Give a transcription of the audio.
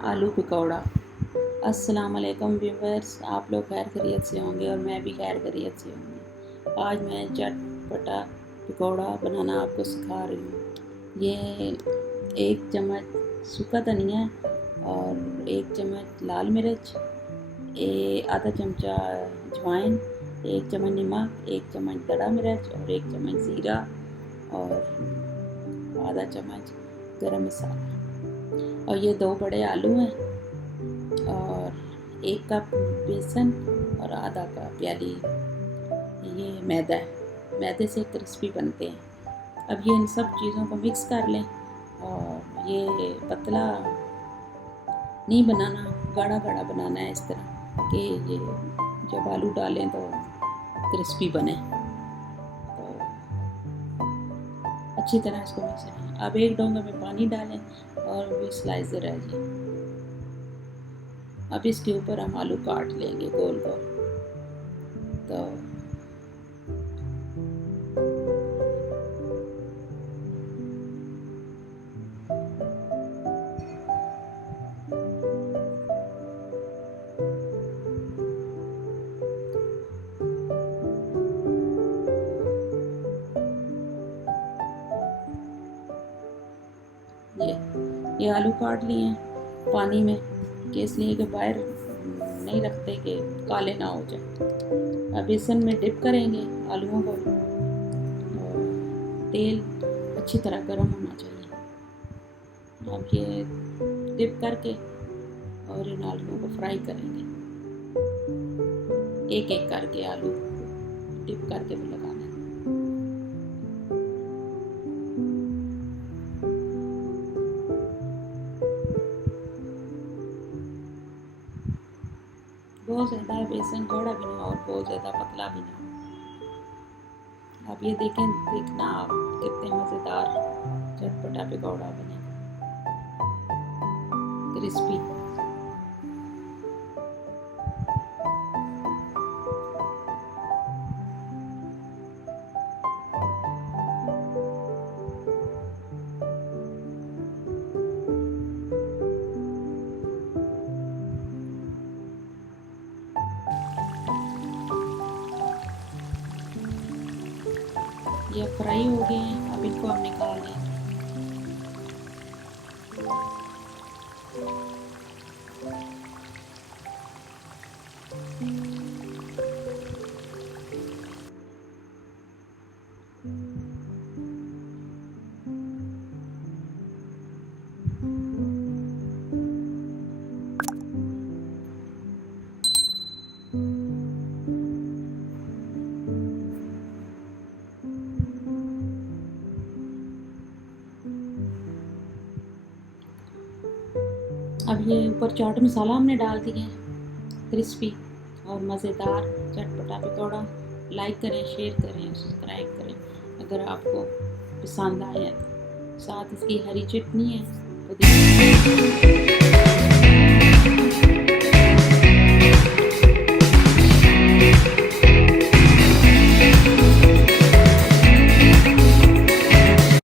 आलू पकौड़ा। अस्सलाम वालेकुम व्यूअर्स, आप लोग खैर खैरियत से होंगे और मैं भी खैर खैरियत से होंगी। आज मैं चटपटा पकौड़ा बनाना आपको सिखा रही हूँ। ये 1 चम्मच सूखा धनिया और 1 चम्मच लाल मिर्च, आधा चमचा अजवाइन, 1 चम्मच नमक, 1 चम्मच दड़ा मिर्च और 1 चम्मच ज़ीरा और आधा चम्मच गरम मसाला। और ये 2 बड़े आलू हैं और 1 कप बेसन और आधा कप प्याली ये मैदा है। मैदे से क्रिस्पी बनते हैं। अब ये इन सब चीज़ों को मिक्स कर लें और ये पतला नहीं बनाना, गाढ़ा गाढ़ा बनाना है, इस तरह कि ये जब आलू डालें तो क्रिस्पी बने। तो अच्छी तरह इसको मिक्स करें। अब 1 डोंगा में पानी डालें और 20 स्लाइसर रह जाए। अब इसके ऊपर हम आलू काट लेंगे गोल गोल। तो ये आलू काट लिए हैं पानी में, कि इसलिए कि बाहर नहीं रखते कि काले ना हो जाए। अब बेसन में डिप करेंगे आलूओं को और तेल अच्छी तरह गर्म होना चाहिए। अब ये डिप करके और इन आलूओं को फ्राई करेंगे। एक एक करके आलू डिप करके भी लगाना है। बहुत ज़्यादा बेसन गाढ़ा भी ना और बहुत ज़्यादा पतला भी ना। आप ये देखना आप कितने मज़ेदार चटपटा पकौड़ा बनेगा, क्रिस्पी। ये फ्राई हो गए हैं, अब इनको हम निकाल लें। अब ये ऊपर चाट मसाला हमने डाल दिया है, क्रिस्पी और मज़ेदार चटपटा पकौड़ा। लाइक करें, शेयर करें, सब्सक्राइब करें अगर आपको पसंद आए। साथ इसकी हरी चटनी है।